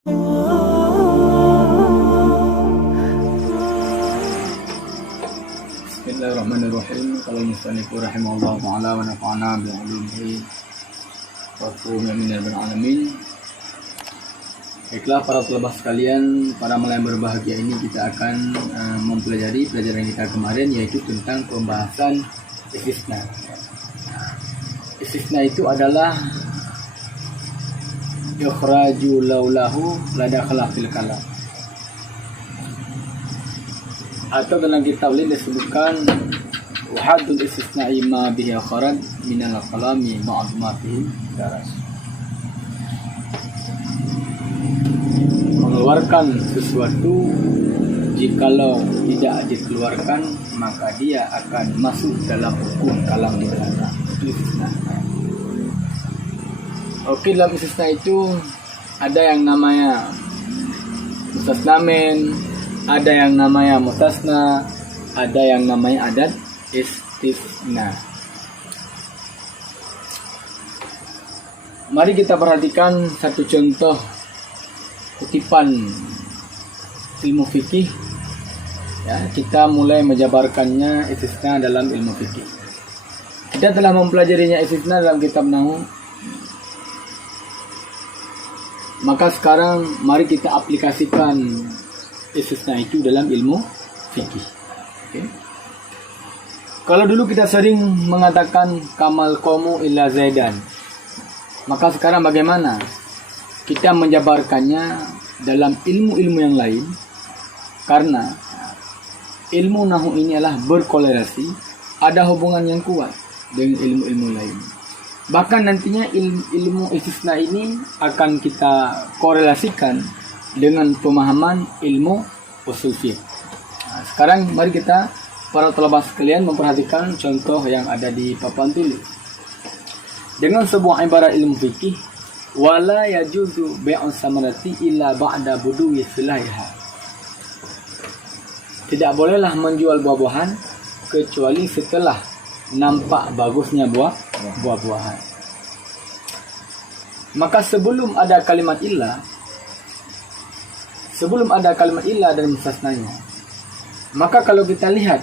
Bismillahirrahmanirrahim. Kalau musannifur rahimahullah ta'ala wa nafa'ana bi'ulumihi wa min alamin. Baiklah para talabah sekalian, para malam berbahagia, ini kita akan mempelajari pelajaran kita kemarin, yaitu tentang pembahasan istisna. Istisna itu adalah ikhraju laulahu ladakhala fil kalam, atau dalam kitab lain disebutkan wahadul istisna'i ma bihi kharaj minal kalami ma'admatihi daras. Mengeluarkan sesuatu jikalau tidak dikeluarkan maka dia akan masuk dalam hukum kalam di belakang. Istisna. Oke, dalam istisna itu ada yang namanya mustasnamen, ada yang namanya mutasna, ada yang namanya adat istisna. Mari kita perhatikan satu contoh kutipan ilmu fikih. Ya, kita mulai menjabarkannya istisna dalam ilmu fikih. Kita telah mempelajarinya istisna dalam kitab Nahwu. Maka sekarang mari kita aplikasikan istisna itu dalam ilmu fikih. Okay. Kalau dulu kita sering mengatakan kamal qomu illa zaidan, maka sekarang bagaimana kita menjabarkannya dalam ilmu-ilmu yang lain? Karena ilmu nahwu ini adalah berkorelasi, ada hubungan yang kuat dengan ilmu-ilmu lain. Bahkan nantinya ilmu istisna ini akan kita korelasikan dengan pemahaman ilmu usul fiqh. Nah, sekarang mari kita para talabah sekalian memperhatikan contoh yang ada di papan tulis. Dengan sebuah ibarat ilmu fikih, wala yajuzu bai'us samarati illa ba'da buduwi silaiha. Tidak bolehlah menjual buah-buahan kecuali setelah nampak bagusnya buah-buahan. Maka sebelum ada kalimat illa dan mustasnanya, maka kalau kita lihat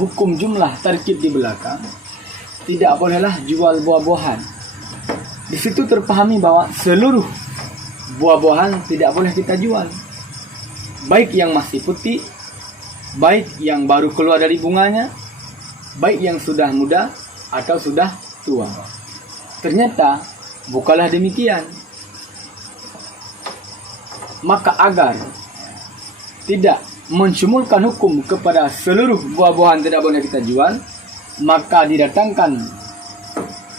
hukum jumlah tarkib di belakang, tidak bolehlah jual buah-buahan. Di situ terpahami bahwa seluruh buah-buahan tidak boleh kita jual, baik yang masih putih, baik yang baru keluar dari bunganya, baik yang sudah muda atau sudah tua. Ternyata bukanlah demikian. Maka agar tidak mencumulkan hukum kepada seluruh buah-buahan tidak boleh kita jual, maka didatangkan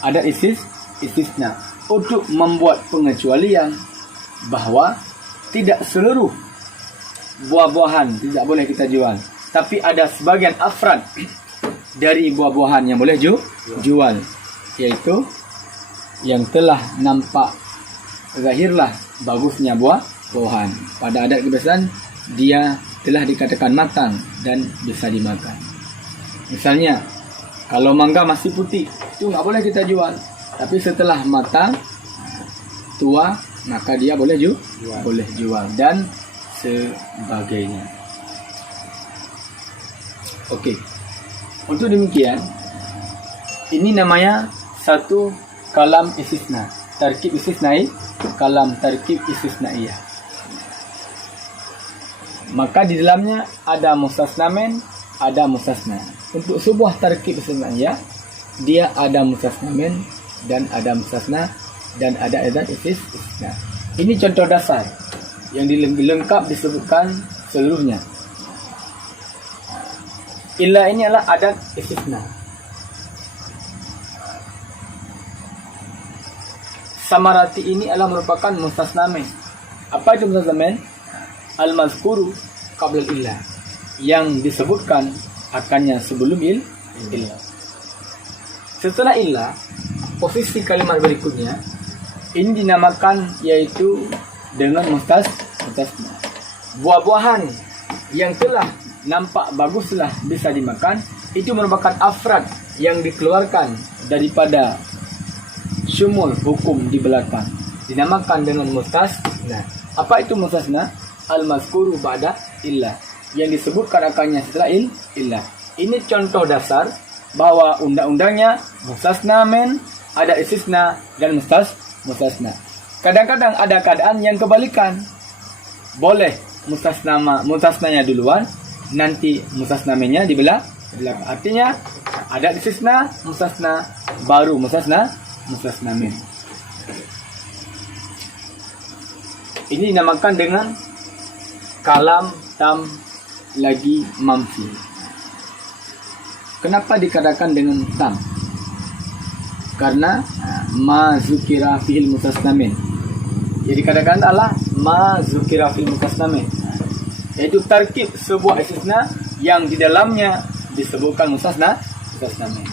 ada istisna untuk membuat pengecualian bahwa tidak seluruh buah-buahan tidak boleh kita jual, tapi ada sebagian afrad dari buah-buahan yang boleh jual, yaitu yang telah nampak zahirlah bagusnya buah-buahan. Pada adat kebiasaan dia telah dikatakan matang dan bisa dimakan. Misalnya kalau mangga masih putih itu nggak boleh kita jual, tapi setelah matang tua maka dia boleh jual dan sebagainya. Oke. Untuk demikian, ini namanya satu kalam istisna, tarkib istisnai, kalam tarkib istisnaiyah. Maka di dalamnya ada mustasnamen, ada mustasna. Untuk sebuah tarkib istisnaiyah, dia ada mustasnamen dan ada mustasna dan ada adat istisna. Ini contoh dasar yang dilengkap disebutkan seluruhnya. Illa ini adalah adat istisna. Samarati ini adalah merupakan mustasnamen. Apa itu mustasnamen? Al-mazkuru qabla illa, yang disebutkan akannya sebelum illa. Setelah illa, posisi kalimat berikutnya ini dinamakan yaitu dengan mustasna. Buah-buahan yang telah nampak baguslah bisa dimakan, itu merupakan afrad yang dikeluarkan daripada syumul hukum di belakang. dinamakan dengan mustasna. Apa itu mustasna? Al-mazkuru ba'da illah, yang disebutkan akannya setelah illah. Ini contoh dasar bahwa undang-undangnya mustasna men, ada istisna dan mustasna. Kadang-kadang ada keadaan yang kebalikan. Boleh mustasnanya duluan, nanti mustasnamennya di belakang. Artinya ada istisna, mustasna, baru mustasnamen. Ini dinamakan dengan kalam tam lagi mamfi. Kenapa dikatakan dengan tam? Karena ma zukira fil mustasnamin. Jadi dikatakan adalah ma zukira fil mustasnamin, yaitu tarkib sebuah istisna yang di dalamnya disebutkan mustasnamin.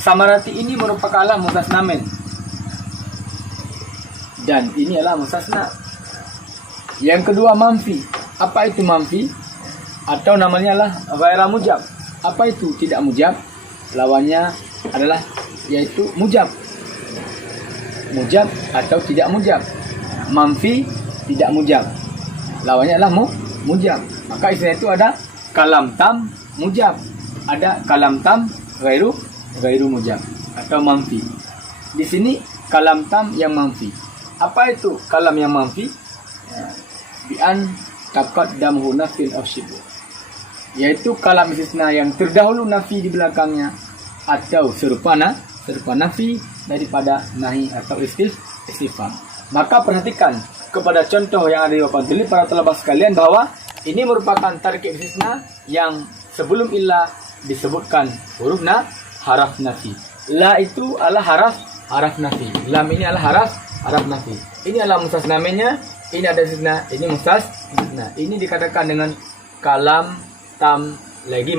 Samarati ini merupakan mustasnamin, dan ini adalah mustasna. Yang kedua mamfi. Apa itu mamfi? Atau namanya adalah ghaira mujab. Apa itu tidak mujab? Lawannya adalah yaitu mujab. Mujab atau tidak mujab. Mamfi, tidak mujab. Lawannya adalah mujab. Maka istilah itu ada kalam tam mujab, ada kalam tam ghairu mujab atau mamfi. Di sini kalam tam yang mamfi. Apa itu kalam yang mamfi? Bi'an taqaddamhu nafil aw shibh, yaitu kalam istisna yang terdahulu nafi di belakangnya atau serupa nafi daripada nahi atau istifham. Maka perhatikan kepada contoh yang ada di papan tulis para talabah sekalian, bahwa ini merupakan tarkib istisna yang sebelum illah disebutkan huruf haraf nafi. La itu adalah haraf nafi. Lam ini adalah haraf nafi. Ini adalah mustasnamennya. Ini ada istisna, ini mustasna. Ini dikatakan dengan kalam tam lagi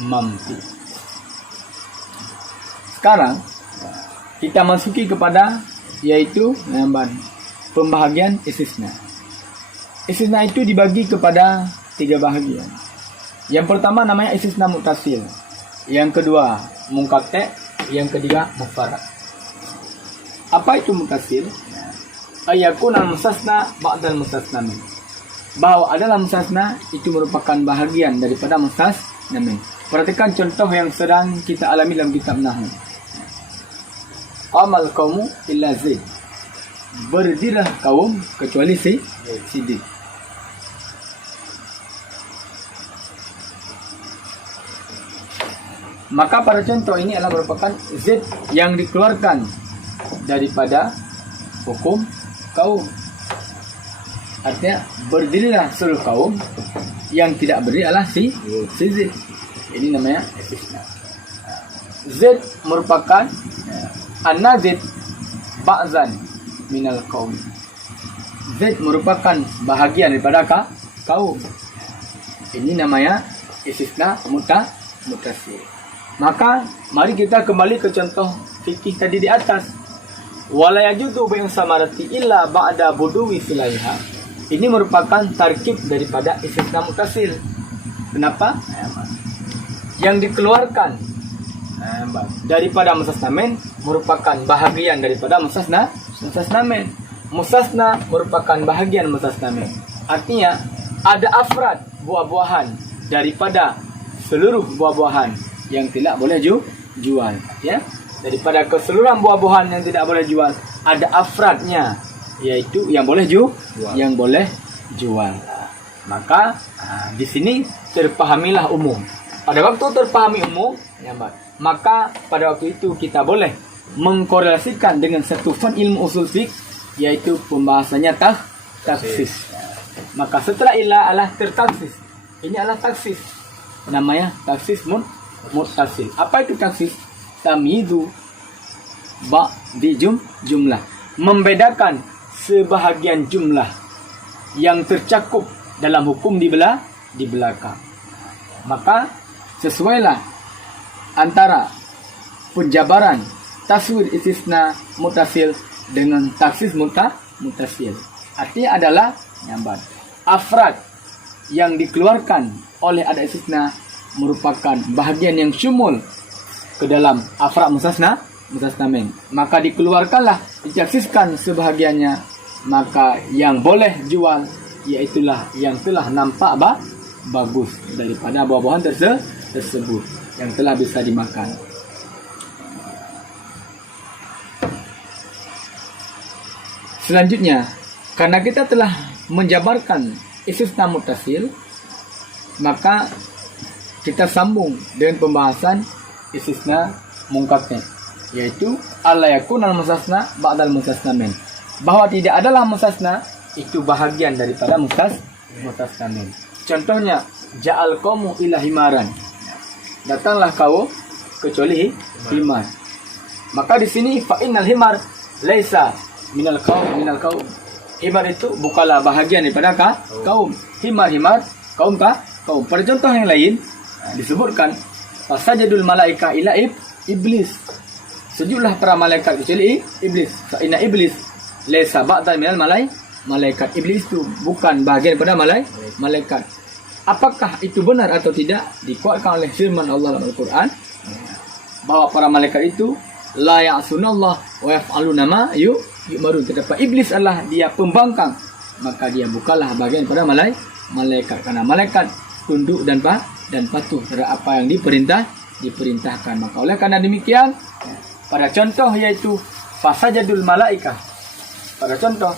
mamfi. Sekarang kita masuki kepada yaitu pembahagian istisna. Istisna itu dibagi kepada 3 bahagian. Yang pertama namanya istisna muttasil. Yang kedua munqati', yang ketiga mufarrad. Apa itu muttasil? Ayakun al-mustasna ba'dal mustasnamin. Bahwa adalah mustasna itu merupakan bahagian daripada mustasnamin. Perhatikan contoh yang sedang kita alami dalam kitab Nahwu. Qamal qaumu illa Zaid. Berdirilah kaum kecuali si D. Maka pada contoh ini adalah merupakan Z yang dikeluarkan daripada hukum kaum. Artinya berdirilah seluruh kaum, yang tidak berdiri adalah si Z. Ini namanya istisna. Z merupakan an-nazid ba'zan minal kaum. Z merupakan bahagian daripada kaum. Ini namanya istisna muttasil. Maka mari kita kembali ke contoh fikih tadi di atas. Wala yajuzu bai'u samarati illa ba'da buduwi silaiha. Ini merupakan tarkib daripada istisna muttasil. Kenapa? Yang dikeluarkan daripada mustasnamin merupakan bahagian daripada mustasnamin. Mustasna merupakan bahagian mustasnamin. Artinya ada afrad buah-buahan daripada seluruh buah-buahan yang tidak boleh jual, ya. Daripada keseluruhan buah-buahan yang tidak boleh jual, ada afradnya, yaitu yang boleh jual. Maka di sini terpahamilah umum. Pada waktu terpahami umum, ya, maka pada waktu itu kita boleh mengkorelasikan dengan satu fan ilmu usul fiqh, yaitu pembahasannya taksis. Maka setelah ilah adalah tertaksis. Ini adalah taksis. Namanya taksis muttasil. Apa itu taksis? Tamyizu ba'di jumlah. Membedakan sebahagian jumlah yang tercakup dalam hukum di belakang. Maka sesuailah antara penjabaran taswir istisna muttasil dengan taksis muttasil. Artinya adalah afrad yang dikeluarkan oleh ada istisna merupakan bahagian yang syumul ke dalam afrad mustasna-men. Maka dikeluarkanlah, ditaksiskan sebahagiannya. Maka yang boleh jual iaitulah yang telah nampak bagus daripada buah-buahan tersebut yang telah bisa dimakan. Selanjutnya, karena kita telah menjabarkan istisna muttasil, maka kita sambung dengan pembahasan istisna munqati', yaitu alla yakunal mustasna ba'dal mustasna-men, bahwa tidak adalah mustasna itu bahagian daripada mustasna-men. Contohnya, ja'al qaumu ila himaran, datanglah kau kecuali himar. Maka di sini fa innal himar laisa minal kaum. Himar itu bukanlah bahagian daripada kaum. Himar kaum kaum. Pada contoh yang lain disebutkan fasajadul malaika ila iblis. Sujudlah para malaikat kecuali iblis. Fa inna iblis laisa ba'dan minal malaikat. Iblis itu bukan bahagian daripada malaikat. Apakah itu benar atau tidak? Dikuatkan oleh firman Allah dalam Al-Quran bahwa para malaikat itu la ya'sunallah wa yaf'aluna ma yu'marun. Terdapat iblis adalah dia pembangkang, maka dia bukanlah bagian pada malaikat, karena malaikat tunduk dan patuh terhadap apa yang diperintahkan. Maka oleh karena demikian, pada contoh yaitu fasajadul malaika, pada contoh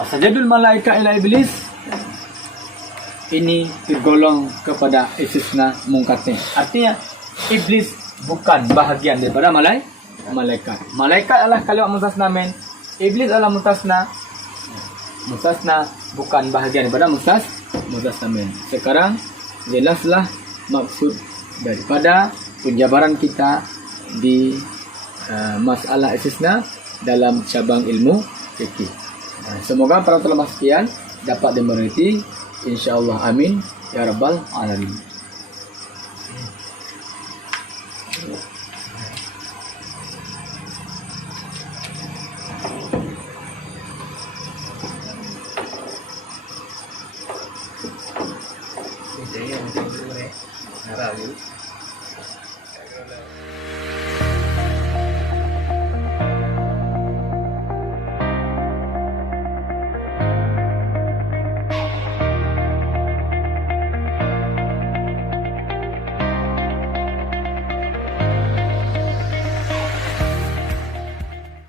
fasajadul malaika ila iblis, ini tergolong kepada istisna munqati'. Artinya iblis bukan bahagian daripada malaikat. Malaikat adalah kalimat mustasna-men, iblis adalah mustasna bukan bahagian daripada mustasna-men. Sekarang jelaslah maksud daripada penjabaran kita di masalah istisna dalam cabang ilmu fikih. Semoga para ulama sekalian dapat dimengerti, insyaallah, amin ya rabbal alamin. Jadi yang itu harap